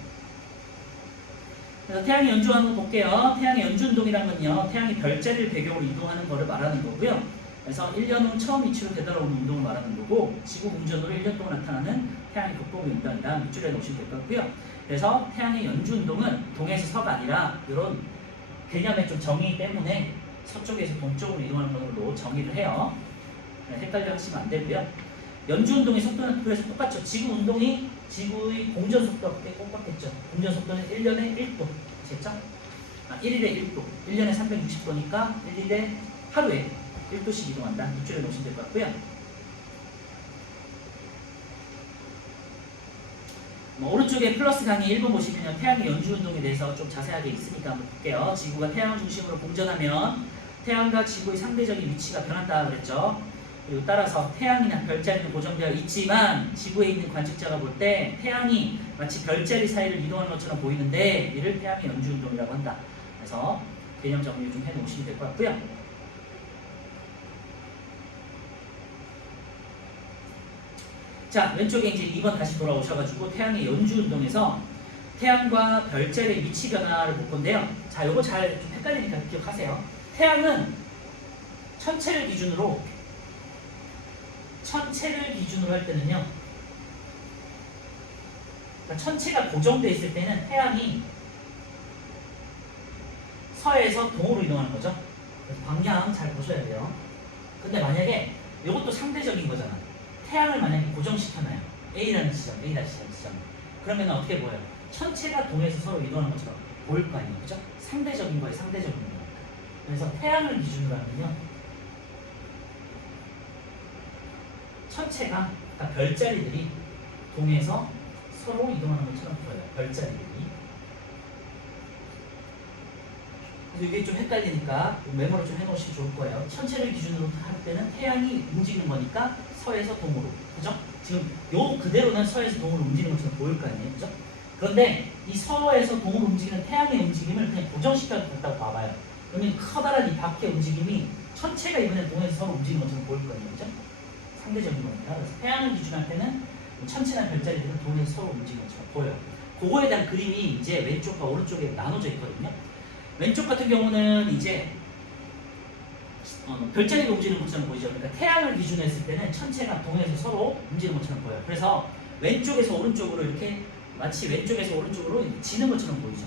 그래서 태양이 연주하는 거 볼게요. 태양의 연주운동이란 건요, 태양이 별자리를 배경으로 이동하는 거를 말하는 거고요. 그래서 1년 후 처음 이치로 되돌아오는 운동을 말하는 거고, 지구 공전으로 1년 동안 나타나는 태양의 돋보기 운동이다. 밑줄에 놓으시면 될 것 같고요. 그래서 태양의 연주운동은 동에서 서가 아니라 이런 개념의 좀 정의 때문에 서쪽에서 동쪽으로 이동하는 것으로 정의를 해요. 헷갈려 하시면 안 되고요. 연주운동의 속도는 그래서 똑같죠. 지구운동이 지구의 공전 속도와 똑같겠죠. 공전 속도는 1년에 1도. 아시겠죠? 1일에 1도. 1년에 360도니까 1일에 하루에 1도씩 이동한다. 밑줄에 놓으시면 될 것 같고요. 오른쪽에 플러스 강의 1번 보시면 태양의 연주운동에 대해서 좀 자세하게 있으니까 한번 볼게요. 지구가 태양을 중심으로 공전하면 태양과 지구의 상대적인 위치가 변한다 그랬죠. 그리고 따라서 태양이나 별자리는 고정되어 있지만 지구에 있는 관측자가 볼 때 태양이 마치 별자리 사이를 이동하는 것처럼 보이는데 이를 태양의 연주운동이라고 한다. 그래서 개념 정리 좀 해놓으시면 될 것 같고요. 자, 왼쪽에 이제 2번 다시 돌아오셔가지고 태양의 연주운동에서 태양과 별자리의 위치 변화를 볼 건데요. 자, 요거 잘 좀 헷갈리니까 기억하세요. 태양은 천체를 기준으로 할 때는요, 그러니까 천체가 고정되어 있을 때는 태양이 서에서 동으로 이동하는 거죠. 그래서 방향 잘 보셔야 돼요. 근데 만약에 이것도 상대적인 거잖아. 태양을 만약에 고정시켜놔요. A라는 지점, A라는 지점. 그러면 어떻게 보여요? 천체가 동에서 서로 이동하는 것처럼 보일 거 아니에요. 그죠? 상대적인 거에 상대적인 거니까. 그래서 태양을 기준으로 하면요, 천체가, 그러니까 별자리들이 동에서 서로 이동하는 것처럼 보여요. 별자리들이. 그래서 이게 좀 헷갈리니까 메모를 좀 해놓으시면 좋을 거예요. 천체를 기준으로 할 때는 태양이 움직이는 거니까 서에서 동으로. 그죠? 지금 요 그대로는 서에서 동으로 움직이는 것처럼 보일 거 아니에요. 그죠? 그런데 이 서에서 동으로 움직이는 태양의 움직임을 그냥 고정시켰다고 봐봐요. 그러면 커다란 이 밖의 움직임이 천체가 이번에 동에서 서로 움직이는 것처럼 보일 거 아니에요. 그죠? 상대적인 겁니다. 그래서 태양을 기준할 때는 천체나 별자리들은 동에서 서로 움직이는 것처럼 보여요. 그거에 대한 그림이 이제 왼쪽과 오른쪽에 나눠져 있거든요. 왼쪽 같은 경우는 이제 별자리가 움직이는 것처럼 보이죠. 그러니까 태양을 기준으로 했을 때는 천체가 동에서 서로 움직이는 것처럼 보여요. 그래서 왼쪽에서 오른쪽으로 이렇게 마치 왼쪽에서 오른쪽으로 지는 것처럼 보이죠.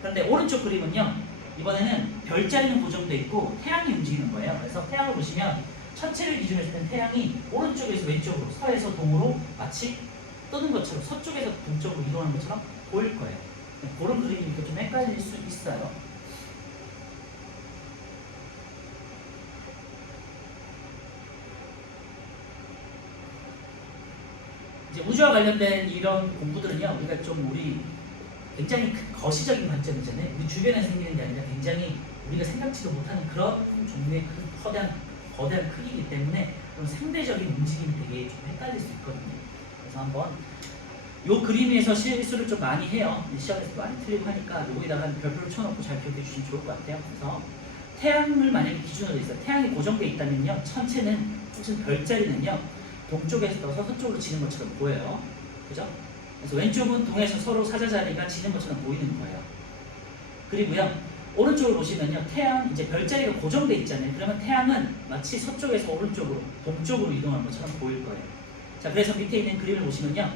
그런데 오른쪽 그림은요, 이번에는 별자리는 고정되어 있고 태양이 움직이는 거예요. 그래서 태양을 보시면 천체를 기준으로 했을 때는 태양이 오른쪽에서 왼쪽으로, 서에서 동으로 마치 뜨는 것처럼, 서쪽에서 동쪽으로 이동하는 것처럼 보일 거예요. 그런 그림이니까 좀 헷갈릴 수 있어요. 이제 우주와 관련된 이런 공부들은요, 우리가 좀 굉장히 거시적인 관점이잖아요. 우리 주변에 생기는 게 아니라 굉장히 우리가 생각지도 못하는 그런 종류의 거대한 크기이기 때문에 그런 상대적인 움직임이 되게 좀 헷갈릴 수 있거든요. 그래서 한번 요 그림에서 실수를 좀 많이 해요. 시험에서 많이 틀리고 하니까 여기다가 별표를 쳐놓고 잘 기억해 주시면 좋을 것 같아요. 그래서 태양을 만약에 기준으로 있어요. 태양이 고정되어 있다면요, 천체는, 혹은 별자리는요, 동쪽에서 떠서 서쪽으로 지는 것처럼 보여요. 그죠? 그래서 왼쪽은 동에서 서로 사자자리가 지는 것처럼 보이는 거예요. 그리고요, 오른쪽을 보시면요, 태양, 이제 별자리가 고정되어 있잖아요. 그러면 태양은 마치 서쪽에서 오른쪽으로, 동쪽으로 이동하는 것처럼 보일 거예요. 자, 그래서 밑에 있는 그림을 보시면요,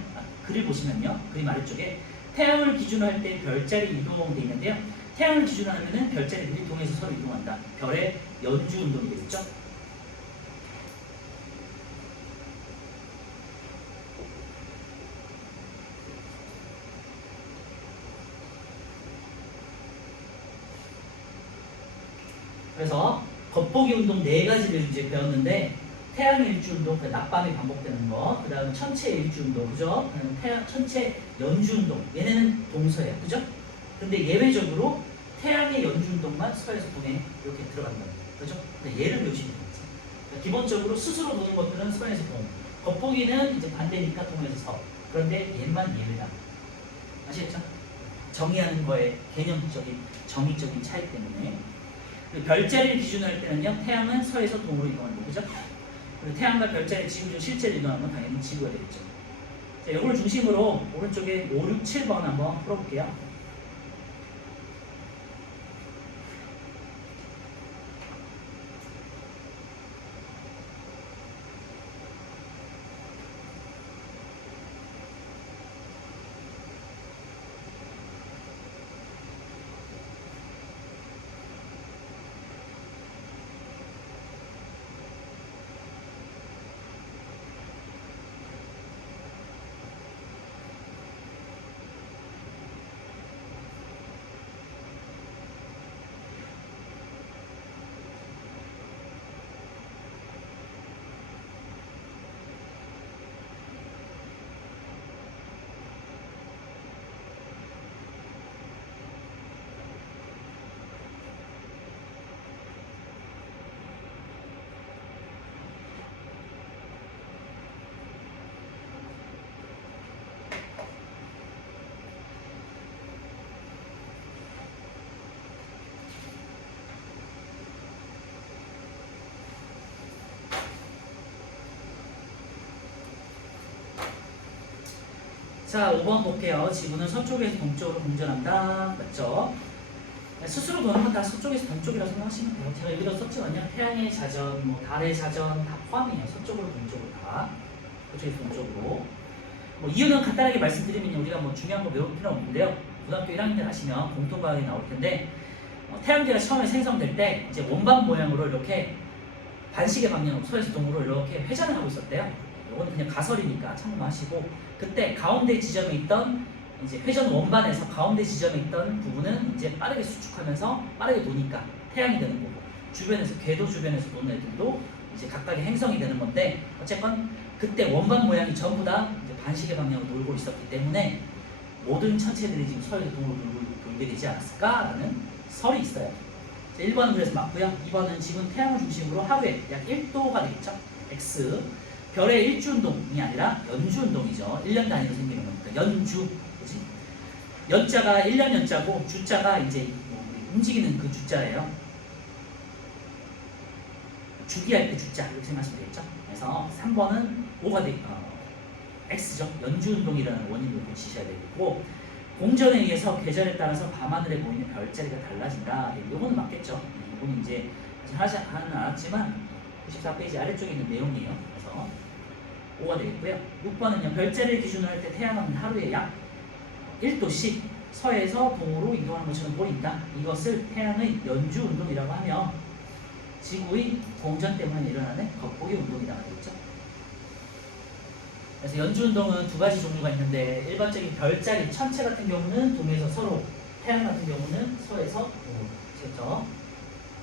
그림 아래쪽에 태양을 기준으로 할 때 별자리 이동되어 있는데요. 태양을 기준으로 하면은 별자리들이 동에서 서로 이동한다. 별의 연주 운동이 되겠죠. 그래서 겉보기 운동 4가지를 이제 배웠는데, 태양의 일주 운동, 낮밤이 반복되는 거, 그 다음에 천체의 일주 운동, 그죠? 천체 연주 운동, 얘네는 동서예요, 그죠? 근데 예외적으로 태양의 연주 운동만 서에서 동에 이렇게 들어간다, 그죠? 얘를 배우시면 되겠죠. 그러니까 기본적으로 스스로 도는 것들은 서에서 동, 겉보기는 이제 반대니까 동에서 서. 그런데 얘만 예외다. 아시겠죠? 정의하는 거에 개념적인, 정의적인 차이 때문에. 별자리를 기준으로 할 때는요, 태양은 서에서 동으로 이동하는 거, 그죠? 그리고 태양과 별자리, 지구 중 실제로 이동하는 건 당연히 지구가 되겠죠. 자, 이걸 중심으로 오른쪽에 5, 6, 7번 한번 풀어볼게요. 자, 5번 볼게요. 지구는 서쪽에서 동쪽으로 공전한다. 맞죠? 스스로 도는 건 다 서쪽에서 동쪽이라고 생각하시면 돼요. 제가 여기다 썼지만요. 태양의 자전, 뭐 달의 자전 다 포함이에요. 서쪽으로 동쪽으로 다. 서쪽에서 동쪽으로. 뭐 이유는 간단하게 말씀드리면 우리가 뭐 중요한 거 외울 필요는 없는데요. 고등학교 1학년 때 가시면 공통과학이 나올 텐데 태양계가 처음에 생성될 때 이제 원반 모양으로 이렇게 반시계 방향으로 서에서 동으로 이렇게 회전을 하고 있었대요. 이거는 그냥 가설이니까 참고하시고 그때 가운데 지점에 있던 이제 회전 원반에서 가운데 지점에 있던 부분은 이제 빠르게 수축하면서 빠르게 도니까 태양이 되는 거고 주변에서 궤도 주변에서 도는 애들도 이제 각각의 행성이 되는 건데 어쨌건 그때 원반 모양이 전부 다 이제 반시계 방향으로 돌고 있었기 때문에 모든 천체들이 지금 서에서 동으로 돌게 되지 않았을까라는 설이 있어요. 1번은 그래서 맞고요. 2번은 지금 태양을 중심으로 하루에 약 1도가 되겠죠. X 별의 일주운동이 아니라 연주운동이죠. 1년 단위로 생기는 거니까 연주, 그치? 연자가 1년 연자고 주자가 이제 뭐 움직이는 그 주자예요. 주기할 때 주자 이렇게 생각하시면 되겠죠. 그래서 3번은 5가 X죠. 연주운동이라는 원인을 보시셔야 되고 공전에 의해서 계절에 따라서 밤하늘에 보이는 별자리가 달라진다. 이거는 맞겠죠. 이거는 이제 아직 하지는 않았지만 94페이지 아래쪽에 있는 내용이에요. 그래서 5가 되겠고요. 6번은요. 별자리를 기준으로 할 때 태양은 하루에 약 1도씩 서에서 동으로 이동하는 것처럼 보인다. 이것을 태양의 연주운동이라고 하며 지구의 공전 때문에 일어나는 겉보기 운동이라고 되겠죠. 그래서 연주운동은 두 가지 종류가 있는데 일반적인 별자리, 천체 같은 경우는 동에서 서로, 태양 같은 경우는 서에서 동으로.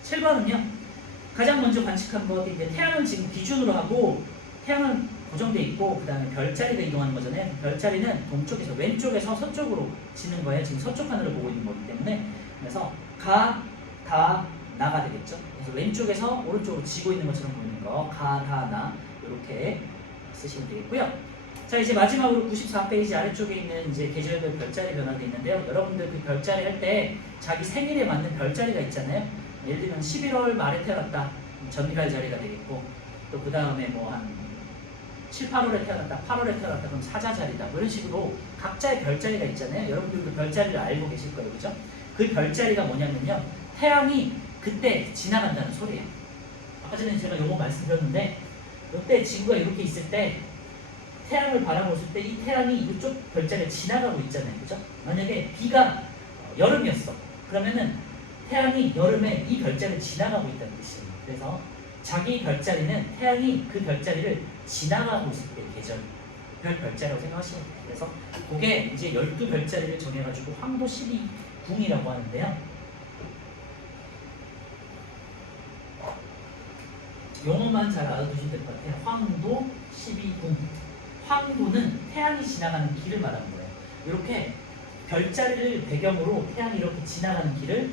7번은요. 가장 먼저 관측한 것이 이제 태양을 지금 기준으로 하고 태양은 고정돼 있고 그 다음에 별자리가 이동하는 거잖아요. 별자리는 동쪽에서 왼쪽에서 서쪽으로 지는 거예요. 지금 서쪽 하늘을 보고 있는 거기 때문에 그래서 가, 다, 나가 되겠죠. 그래서 왼쪽에서 오른쪽으로 지고 있는 것처럼 보이는 거 가, 다, 나 이렇게 쓰시면 되겠고요. 자 이제 마지막으로 94페이지 아래쪽에 있는 이제 계절별 별자리 변화도 있는데요. 여러분들 그 별자리 할 때 자기 생일에 맞는 별자리가 있잖아요. 예를 들면 11월 말에 태어났다. 전갈 자리가 되겠고 또 그 다음에 뭐 한 7, 8월에 태어났다, 8월에 태어났다, 그럼 사자자리다. 뭐 이런 식으로 각자의 별자리가 있잖아요. 여러분들도 별자리를 알고 계실 거예요. 그죠? 그 별자리가 뭐냐면요. 태양이 그때 지나간다는 소리예요. 아까 전에 제가 요거 말씀드렸는데 이때 지구가 이렇게 있을 때 태양을 바라보실 때 이 태양이 이쪽 별자리에 지나가고 있잖아요. 그죠? 만약에 비가 여름이었어. 그러면은 태양이 여름에 이 별자리를 지나가고 있다는 뜻이에요. 그래서 자기 별자리는 태양이 그 별자리를 지나가고 있을 때 계절 별자리라고 생각하시면 돼요. 그래서 그게 이제 12별자리를 정해가지고 황도 12궁이라고 하는데요. 용어만 잘 알아두시면 될 것 같아요. 황도 12궁. 황도는 태양이 지나가는 길을 말하는 거예요. 이렇게 별자리를 배경으로 태양이 이렇게 지나가는 길을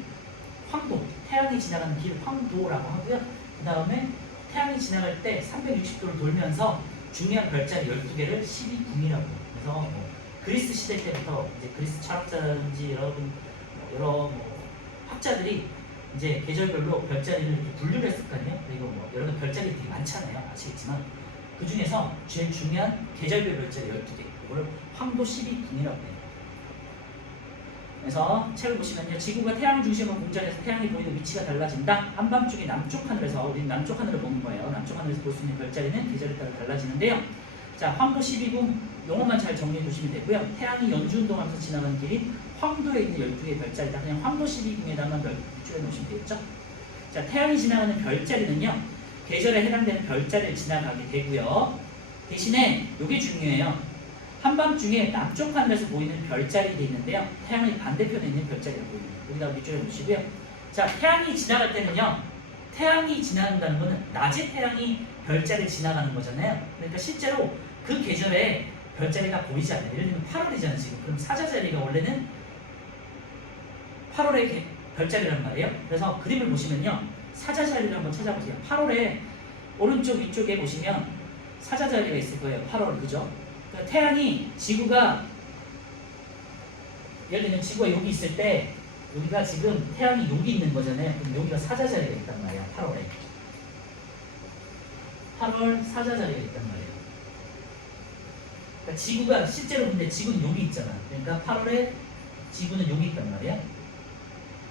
황도, 태양이 지나가는 길 황도라고 하고요. 그 다음에 태양이 지나갈 때 360도를 돌면서 중요한 별자리 12개를 12궁이라고 해요. 그래서 뭐 그리스 시대 때부터 이제 그리스 철학자든지 여러 학자들이 이제 계절별로 별자리를 이렇게 분류를 했을 거 아니에요. 그리고 뭐 여러 별자리 되게 많잖아요. 아시겠지만 그 중에서 제일 중요한 계절별 별자리 12개, 이거를 황도 12궁이라고 해요. 그래서 책을 보시면요. 지구가 태양 중심으로 공전해서 태양이 보이는 위치가 달라진다. 한밤중에 남쪽 하늘에서, 우리는 남쪽 하늘을 보는 거예요. 남쪽 하늘에서 볼 수 있는 별자리는 계절에 따라 달라지는데요. 자, 황도 12궁 용어만 잘 정리해 두시면 되고요. 태양이 연주운동하면서 지나가는 길이 황도에 있는 12개의 별자리다. 그냥 황도 12궁에다만 줄여 놓으시면 되겠죠. 자, 태양이 지나가는 별자리는요. 계절에 해당되는 별자리를 지나가게 되고요. 대신에 이게 중요해요. 한밤중에 남쪽 하늘에서 보이는 별자리도 있는데요. 태양의 반대편에 있는 별자리가 보입니다. 여기다 밑줄에 놓으시고요. 자, 태양이 지나갈 때는요. 태양이 지나간다는 것은 낮에 태양이 별자리를 지나가는 거잖아요. 그러니까 실제로 그 계절에 별자리가 보이지 않아요. 예를 들면 8월이잖아요. 지금. 그럼 사자자리가 원래는 8월에 별자리란 말이에요. 그래서 그림을 보시면요. 사자자리를 한번 찾아보세요. 8월에 오른쪽 위쪽에 보시면 사자자리가 있을 거예요. 8월, 그죠? 그러니까 태양이 지구가 예를 들면 지구가 여기 있을 때 여기가 지금 태양이 여기 있는 거잖아요. 그럼 여기가 사자자리가 있단 말이에요. 8월에 8월 사자자리가 있단 말이에요. 그러니까 그러니까 지구가 실제로 근데 지구는 여기 있잖아. 그러니까 8월에 지구는 여기 있단 말이야.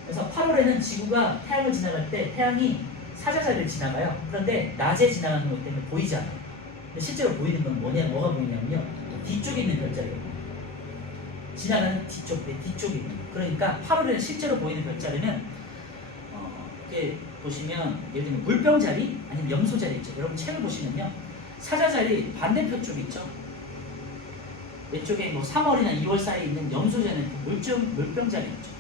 그래서 8월에는 지구가 태양을 지나갈 때 태양이 사자자리를 지나가요. 그런데 낮에 지나가는 것 때문에 보이지 않아요. 근데 실제로 보이는 건 뭐가 보이냐면요. 뒤쪽에 있는 별자리가 보여요. 지나가는 뒤쪽에 있는 거. 그러니까 8월에는 실제로 보이는 별자리는 이렇게 보시면 예를 들면 물병자리 아니면 염소자리 있죠. 여러분 책을 보시면요. 사자자리 반대편 쪽에 있죠. 왼쪽에 뭐 3월이나 2월 사이에 있는 염소자리는 물병자리 있죠.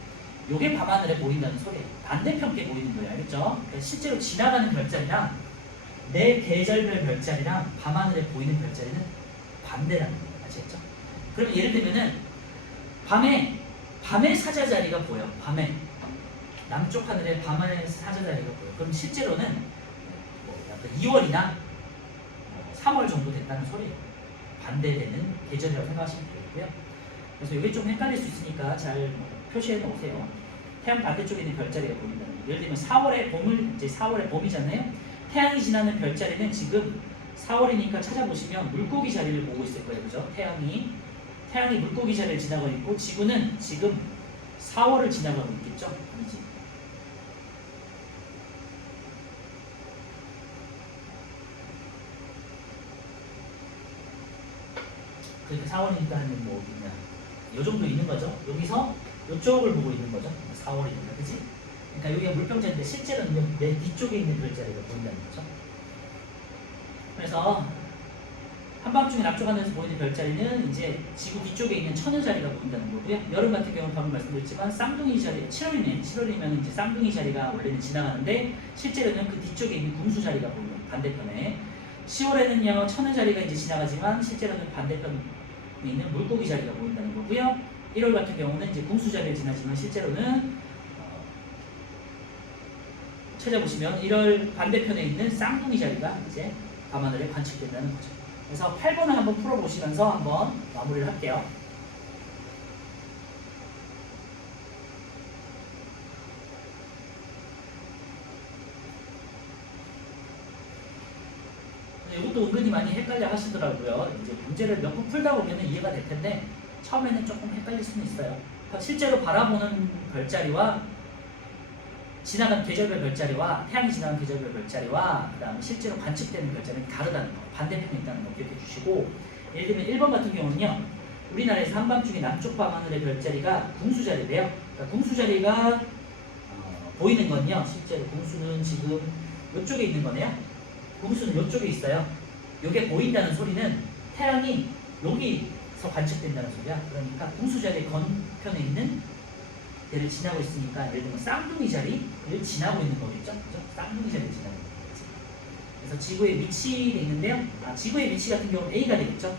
요게 밤하늘에 보인다는 소리예요. 반대편께 보이는 거예요. 알겠죠? 그러니까 실제로 지나가는 별자리랑 내 계절별 별자리랑 밤하늘에 보이는 별자리는 반대라는 거예요. 아시겠죠? 그러면 예를 들면은 밤에 사자자리가 보여. 밤에 남쪽 하늘에 밤에 사자자리가 보여. 그럼 실제로는 뭐 약간 2월이나 3월 정도 됐다는 소리예요. 반대되는 계절이라고 생각하시면 되겠고요. 그래서 이게 좀 헷갈릴 수 있으니까 잘 표시해 놓으세요. 태양 반대쪽에 있는 별자리가 보인다는 거예요. 예를 들면 4월에 이제 4월에 봄이잖아요. 태양이 지나는 별자리는 지금 4월이니까 찾아보시면 물고기 자리를 보고 있을 거예요. 그죠? 태양이 물고기 자리를 지나고 있고 지구는 지금 4월을 지나가고 있겠죠? 아니지. 그러니까 4월이니까 하면 뭐 어디냐. 요 정도 있는 거죠. 여기서 이쪽을 보고 있는 거죠. 4월이니까. 그치? 그러니까 여기가 물병자리인데 실제로는 내 뒤쪽에 있는 별자리가 보인다는 거죠. 그래서 한밤중에 남쪽 하늘에서 보이는 별자리는 이제 지구 뒤쪽에 있는 처녀자리가 보인다는 거고요. 여름 같은 경우는 방금 말씀드렸지만 쌍둥이 자리, 7월이면 이제 쌍둥이 자리가 원래는 지나가는데 실제로는 그 뒤쪽에 있는 궁수자리가 보이는 반대편에 10월에는요 처녀자리가 이제 지나가지만 실제로는 반대편에 있는 물고기 자리가 보인다는 거고요. 1월 같은 경우는 이제 궁수자리를 지나지만 실제로는 찾아보시면 1월 반대편에 있는 쌍둥이 자리가 이제 밤하늘에 관측된다는 거죠. 그래서 8번을 한번 풀어보시면서 한번 마무리를 할게요. 이것도 은근히 많이 헷갈려 하시더라고요. 이제 문제를 몇 번 풀다 보면 이해가 될 텐데 처음에는 조금 헷갈릴 수는 있어요. 실제로 바라보는 별자리와 지나간 계절별 별자리와 태양이 지나간 계절별 별자리와 그 다음에 실제로 관측되는 별자리는 다르다는 거, 반대편에 있다는 거 기억해 주시고, 예를 들면 1번 같은 경우는요 우리나라에서 한밤중에 남쪽 밤하늘의 별자리가 궁수자리래요. 그러니까 궁수자리가 보이는 건요 실제로 궁수는 지금 이쪽에 있는 거네요. 궁수는 이쪽에 있어요. 이게 보인다는 소리는 태양이 여기서 관측된다는 소리야. 그러니까 궁수자리 건편에 있는 얘를 지나고 있으니까 예를 들면 쌍둥이 자리를 지나고 있는 거겠죠? 그죠? 쌍둥이 자리를 지나고 있는 거지. 그래서 지구의 위치에 있는데요. 지구의 위치 같은 경우는 A가 되겠죠?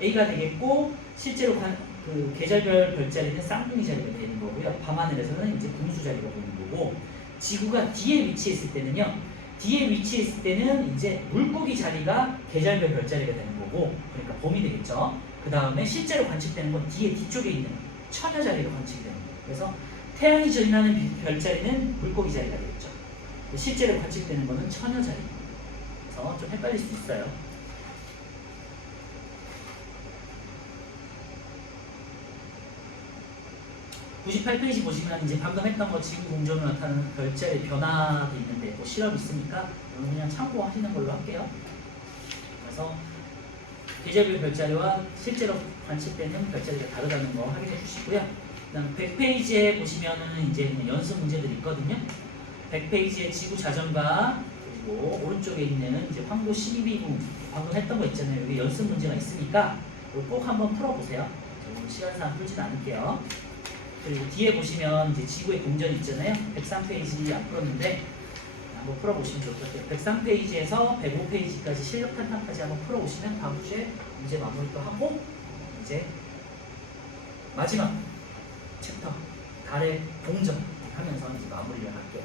A가 되겠고 실제로 그 계절별 별자리는 쌍둥이 자리가 되는 거고요. 밤하늘에서는 이제 궁수 자리가 보이는 거고, 지구가 D에 위치했을 때는요. D에 위치했을 때는 이제 물고기 자리가 계절별 별자리가 되는 거고, 그러니까 봄이 되겠죠. 그 다음에 실제로 관측되는 건 D의 뒤쪽에 있는 처녀 자리가 관측이 되는 거예요. 그래서 태양이 지나는 별자리는 물고기 자리가 되겠죠. 실제로 관측되는 것은 처녀 자리. 그래서 좀 헷갈릴 수 있어요. (98페이지) 보시면 이제 방금 했던 거 지구 공전으로 나타나는 별자리 변화도 있는데 뭐 실험 있으니까 그냥 참고하시는 걸로 할게요. 그래서 계절별 별자리와 실제로 관측되는 별자리가 다르다는 거 확인해 주시고요. 그다음 100페이지에 보시면은 이제 그냥 연습 문제들이 있거든요. 100페이지에 지구 자전과 그리고 오른쪽에 있는 이제 황도 12비궁 방금 했던 거 있잖아요. 여기 연습 문제가 있으니까 꼭 한번 풀어보세요. 오늘 시간상 풀지는 않을게요. 그리고 뒤에 보시면 이제 지구의 공전이 있잖아요. 103페이지 안 풀었는데 한번 풀어보시면 좋을 것 같아요. 103페이지에서 105페이지까지 실력 탄탄까지 한번 풀어보시면 다음 주에 문제 마무리도 하고 이제 마지막 챕터 달의 공전 하면서 이제 마무리를 할게요.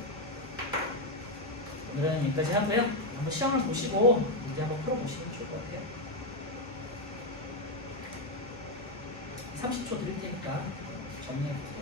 오늘은 여기까지 하고요. 한번 시험을 보시고 문제 한번 풀어보시면 좋을 것 같아요. 30초 드릴 테니까 정리해 보세요.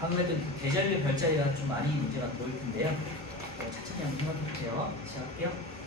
방금 했던 그 계절별 별자리가 좀 많이 문제가 보일 텐데요. 천천히 한번 해볼게요. 시작할게요.